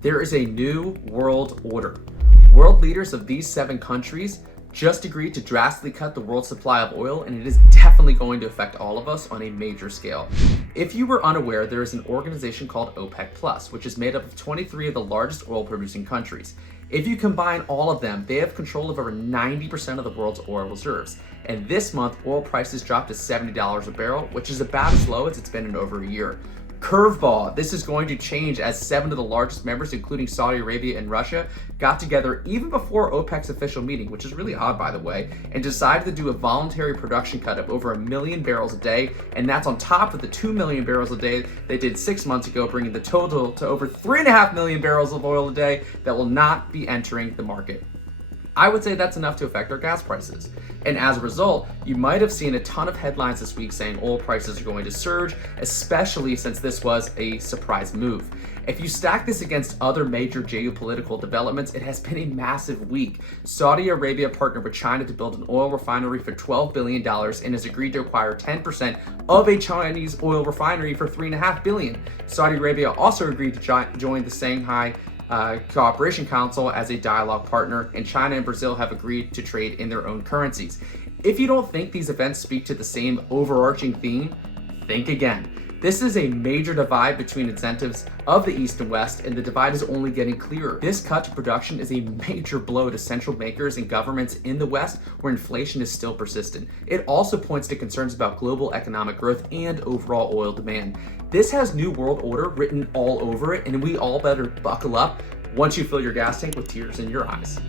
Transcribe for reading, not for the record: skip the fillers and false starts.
There is a new world order. World leaders of these 7 countries just agreed to drastically cut the world supply of oil, and it is definitely going to affect all of us on a major scale. If you were unaware, there is an organization called OPEC Plus, which is made up of 23 of the largest oil producing countries. If you combine all of them, they have control of over 90% of the world's oil reserves. And this month, oil prices dropped to $70 a barrel, which is about as low as it's been in over a year. Curveball, this is going to change as 7 of the largest members, including Saudi Arabia and Russia, got together even before OPEC's official meeting, which is really odd by the way, and decided to do a voluntary production cut of over 1 million barrels a day, and that's on top of the 2 million barrels a day they did 6 months ago, bringing the total to over 3.5 million barrels of oil a day that will not be entering the market. I would say that's enough to affect our gas prices. And as a result, you might have seen a ton of headlines this week saying oil prices are going to surge, especially since this was a surprise move. If you stack this against other major geopolitical developments, it has been a massive week. Saudi Arabia partnered with China to build an oil refinery for $12 billion and has agreed to acquire 10% of a Chinese oil refinery for $3.5 billion. Saudi Arabia also agreed to join the Shanghai Cooperation Council as a dialogue partner, and China and Brazil have agreed to trade in their own currencies. If you don't think these events speak to the same overarching theme, think again. This is a major divide between incentives of the East and West, and the divide is only getting clearer. This cut to production is a major blow to central bankers and governments in the West, where inflation is still persistent. It also points to concerns about global economic growth and overall oil demand. This has New World Order written all over it, and we all better buckle up once you fill your gas tank with tears in your eyes.